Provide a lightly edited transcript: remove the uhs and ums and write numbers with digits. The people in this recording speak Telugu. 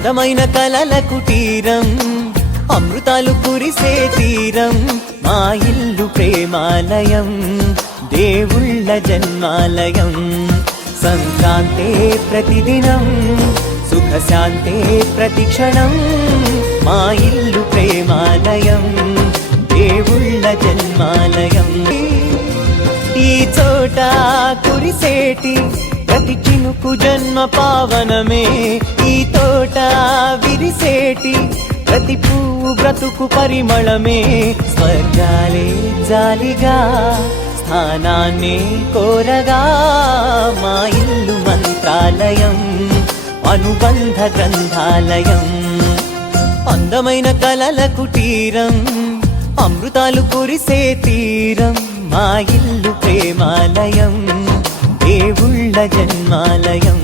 అందమైన కలల కుటీరం, అమృతాలు కురిసే తీరం, మా ఇల్లు ప్రేమాలయం, దేవుళ్ళ జన్మాలయం. సంక్రాంతే ప్రతిదినం, సుఖశాంతే ప్రతిక్షణం, మా ఇల్లు ప్రేమాలయం, దేవుళ్ళ జన్మాలయం. ఈ చోట కురిసేటి ప్రతి చినుకు జన్మ పావనమే, ఈ తోట విరిసేటి ప్రతి పువ్వు బ్రతుకు పరిమళమే. స్వర్గాలే జాలిగా స్థానాన్ని కోరగా, మా ఇల్లు మంత్రాలయం, అనుబంధ గ్రంథాలయం. అందమైన కలల కుటీరం, అమృతాలు కురిసే తీరం, మా ఇల్లు ప్రేమాలయం, దేవుళ్ళ జన్మాలయం.